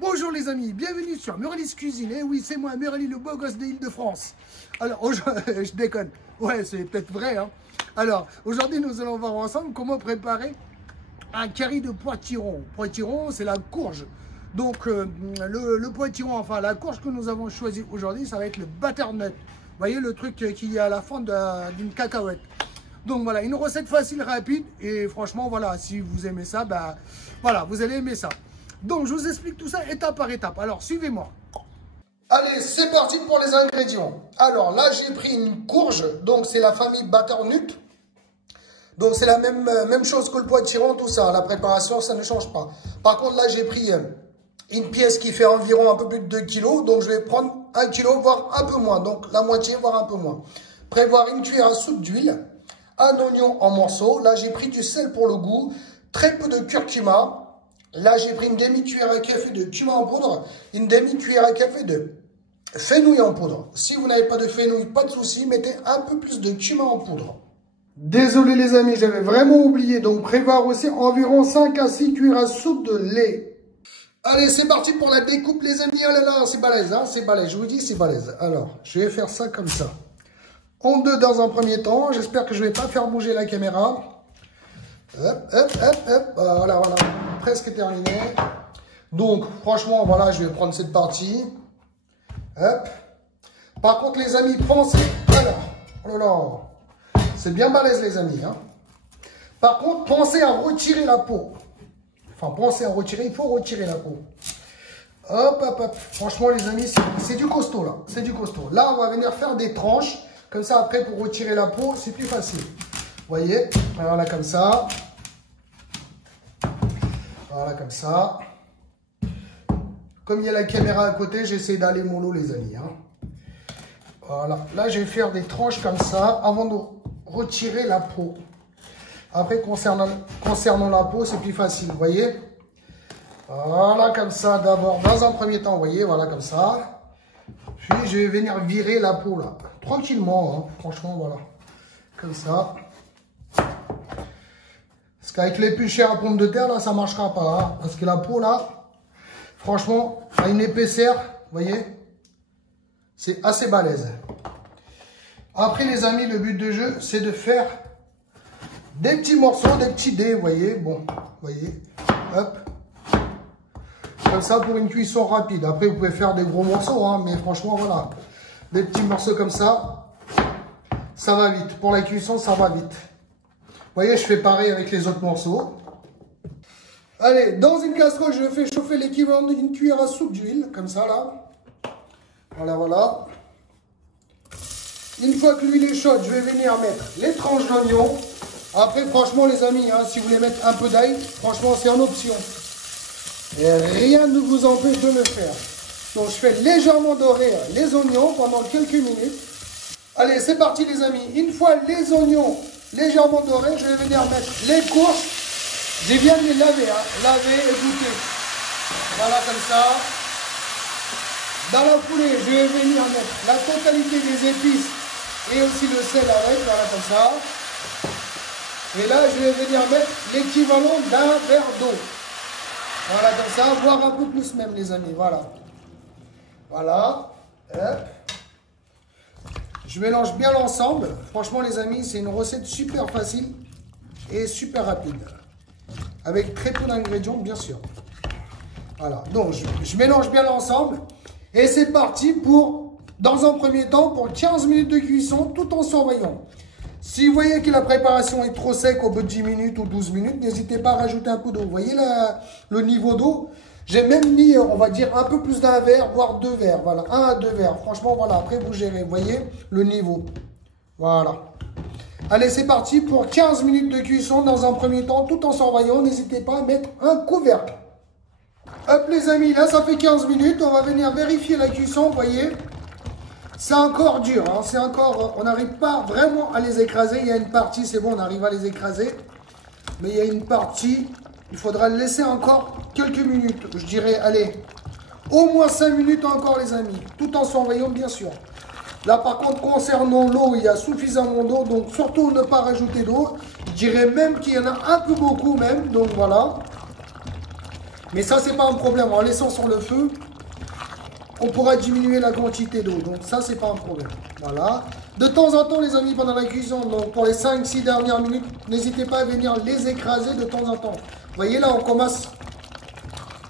Bonjour les amis, bienvenue sur Murely's Cuisine. Et oui, c'est moi, Murely, le beau gosse des Île-de-France. Alors, je déconne. Ouais, c'est peut-être vrai. Hein. Alors, aujourd'hui, nous allons voir ensemble comment préparer un curry de potiron. Potiron, c'est la courge. Donc, le potiron, enfin, la courge que nous avons choisie aujourd'hui, ça va être le butternut. Vous voyez le truc qu'il y a à la fin d'une cacahuète. Donc voilà, une recette facile, rapide et franchement, voilà, si vous aimez ça, bah voilà, vous allez aimer ça. Donc je vous explique tout ça étape par étape. Alors suivez-moi. Allez, c'est parti pour les ingrédients. Alors là, j'ai pris une courge, donc c'est la famille butternut. Donc c'est la même chose que le potiron, tout ça. La préparation, ça ne change pas. Par contre, là, j'ai pris une pièce qui fait environ un peu plus de 2 kg. Donc je vais prendre 1 kg, voire un peu moins. Donc la moitié, voire un peu moins. Prévoir une cuillère à soupe d'huile. Un oignon en morceaux. Là, j'ai pris du sel pour le goût. Très peu de curcuma. Là, j'ai pris une demi-cuillère à café de cumin en poudre. Une demi-cuillère à café de fenouil en poudre. Si vous n'avez pas de fenouil, pas de souci. Mettez un peu plus de cumin en poudre. Désolé les amis, j'avais vraiment oublié. Donc, prévoir aussi environ 5 à 6 cuillères à soupe de lait. Allez, c'est parti pour la découpe les amis. Oh là là, c'est balèze, hein, c'est balèze. Je vous dis, c'est balèze. Alors, je vais faire ça comme ça. En deux dans un premier temps. J'espère que je ne vais pas faire bouger la caméra. Hop, hop, hop, hop. Voilà, voilà. Presque terminé. Donc, franchement, voilà, je vais prendre cette partie. Hop. Par contre, les amis, pensez... Alors, oh là là. C'est bien balèze, les amis. Hein. Par contre, pensez à retirer la peau. Enfin, pensez à retirer. Il faut retirer la peau. Hop, hop, hop. Franchement, les amis, c'est du costaud, là. C'est du costaud. Là, on va venir faire des tranches. Comme ça, après, pour retirer la peau, c'est plus facile. Vous voyez? Voilà, comme ça. Voilà, comme ça. Comme il y a la caméra à côté, j'essaie d'aller mollo, les amis. Hein. Voilà. Là, je vais faire des tranches comme ça avant de retirer la peau. Après, concernant la peau, c'est plus facile. Vous voyez? Voilà, comme ça. D'abord, dans un premier temps, vous voyez, voilà, comme ça. Puis, je vais venir virer la peau, là. Tranquillement, hein. Franchement, voilà. Comme ça. Parce qu'avec l'épluchere à pomme de terre, là, ça ne marchera pas. Hein. Parce que la peau, là, franchement, a une épaisseur, vous voyez, c'est assez balèze. Après, les amis, le but du jeu, c'est de faire des petits morceaux, des petits dés, vous voyez. Bon, vous voyez, hop. Comme ça, pour une cuisson rapide. Après, vous pouvez faire des gros morceaux, hein, mais franchement, voilà. Des petits morceaux comme ça, ça va vite. Pour la cuisson, ça va vite. Vous voyez, je fais pareil avec les autres morceaux. Allez, dans une casserole, je fais chauffer l'équivalent d'une cuillère à soupe d'huile, comme ça, là. Voilà, voilà. Une fois que l'huile est chaude, je vais venir mettre les tranches d'oignon. Après, franchement, les amis, hein, si vous voulez mettre un peu d'ail, franchement, c'est en option. Et rien ne vous empêche de le faire. Donc, je fais légèrement dorer les oignons pendant quelques minutes. Allez, c'est parti, les amis. Une fois les oignons légèrement dorés, je vais venir mettre les courges. J'ai bien les laver, hein. Laver et goûter. Voilà, comme ça. Dans la foulée, je vais venir mettre la totalité des épices et aussi le sel avec, voilà, comme ça. Et là, je vais venir mettre l'équivalent d'un verre d'eau. Voilà, comme ça, voire un peu plus même, les amis, voilà. Voilà. Hop. Je mélange bien l'ensemble. Franchement, les amis, c'est une recette super facile et super rapide. Avec très peu d'ingrédients, bien sûr. Voilà. Donc, je mélange bien l'ensemble. Et c'est parti pour, dans un premier temps, pour 15 minutes de cuisson, tout en surveillant. Si vous voyez que la préparation est trop sec au bout de 10 minutes ou 12 minutes, n'hésitez pas à rajouter un peu d'eau. Vous voyez le niveau d'eau? J'ai même mis, on va dire, un peu plus d'un verre, voire 2 verres. Voilà, 1 à 2 verres. Franchement, voilà, après vous gérez. Vous voyez le niveau. Voilà. Allez, c'est parti pour 15 minutes de cuisson dans un premier temps, tout en surveillant. N'hésitez pas à mettre un couvercle. Hop, les amis, là, ça fait 15 minutes. On va venir vérifier la cuisson, vous voyez. C'est encore dur, hein, c'est encore... On n'arrive pas vraiment à les écraser. Il y a une partie, c'est bon, on arrive à les écraser. Mais il y a une partie... Il faudra le laisser encore quelques minutes. Je dirais, allez, au moins 5 minutes encore, les amis. Tout en surveillant, bien sûr. Là, par contre, concernant l'eau, il y a suffisamment d'eau. Donc, surtout ne pas rajouter d'eau. Je dirais même qu'il y en a un peu beaucoup, même. Donc, voilà. Mais ça, c'est pas un problème. En laissant sur le feu, on pourra diminuer la quantité d'eau. Donc ça, c'est pas un problème. Voilà. De temps en temps, les amis, pendant la cuisson, donc pour les 5-6 dernières minutes, n'hésitez pas à venir les écraser de temps en temps. Vous voyez là, on commence,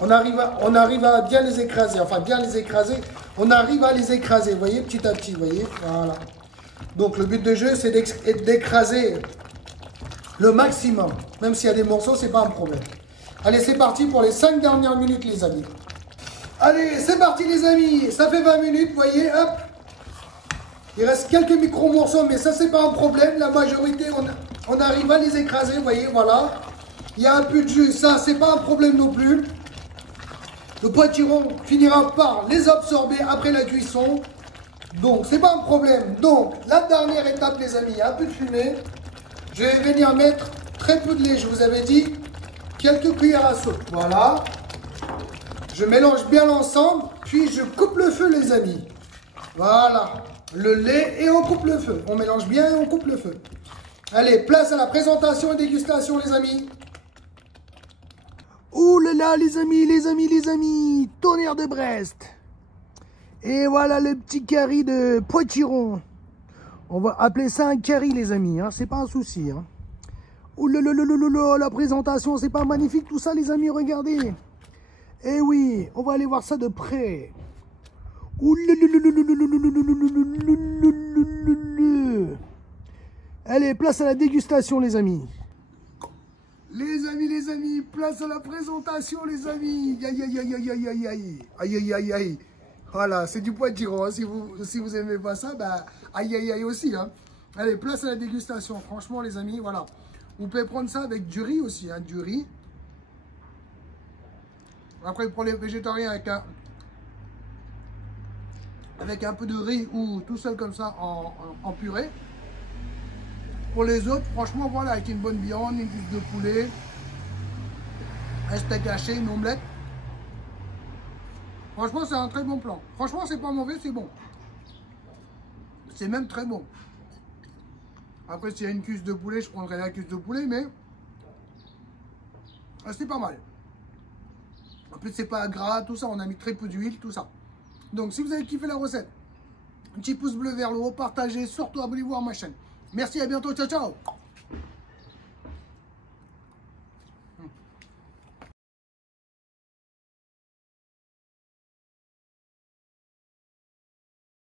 on arrive à bien les écraser. Enfin, bien les écraser. On arrive à les écraser, vous voyez, petit à petit, vous voyez. Voilà. Donc le but de jeu, c'est d'écraser le maximum. Même s'il y a des morceaux, c'est pas un problème. Allez, c'est parti pour les 5 dernières minutes, les amis. Allez, c'est parti, les amis. Ça fait 20 minutes, vous voyez, hop. Il reste quelques micro-morceaux, mais ça, c'est pas un problème. La majorité, on arrive à les écraser, vous voyez, voilà. Il y a un peu de jus, ça, c'est pas un problème non plus. Le potiron finira par les absorber après la cuisson. Donc, c'est pas un problème. Donc, la dernière étape, les amis, il y a un peu de fumée. Je vais venir mettre très peu de lait, je vous avais dit. Quelques cuillères à soupe, voilà. Je mélange bien l'ensemble, puis je coupe le feu, les amis. Voilà. Le lait et on coupe le feu. On mélange bien et on coupe le feu. Allez, place à la présentation et dégustation, les amis. Ouh là là, les amis, tonnerre de Brest. Et voilà le petit curry de Potiron. On va appeler ça un curry, les amis, hein, c'est pas un souci. Hein. Ouh là là là là là, la présentation, c'est pas magnifique tout ça, les amis, regardez. Eh oui, on va aller voir ça de près. Ouh là là là là là là là là. Allez, place à la dégustation, les amis. Les amis, place à la présentation, les amis. Aïe, aïe, aïe, aïe, aïe, aïe, aïe, aïe, aïe, aïe. Voilà, c'est du Potiron. Hein. Si vous aimez pas ça, bah, aïe, aïe, aïe aussi. Hein. Allez, place à la dégustation. Franchement, les amis, voilà. Vous pouvez prendre ça avec du riz aussi, hein, du riz. Après, pour les végétariens, avec un peu de riz ou tout seul comme ça en purée. Pour les autres, franchement, voilà, avec une bonne viande, une cuisse de poulet, un steak haché, une omelette. Franchement, c'est un très bon plan. Franchement, c'est pas mauvais, c'est bon. C'est même très bon. Après, s'il y a une cuisse de poulet, je prendrai la cuisse de poulet, mais c'est pas mal. En plus, c'est pas gras, tout ça. On a mis très peu d'huile, tout ça. Donc, si vous avez kiffé la recette, un petit pouce bleu vers le haut, partagez, surtout abonnez-vous à ma chaîne. Merci, à bientôt, ciao, ciao.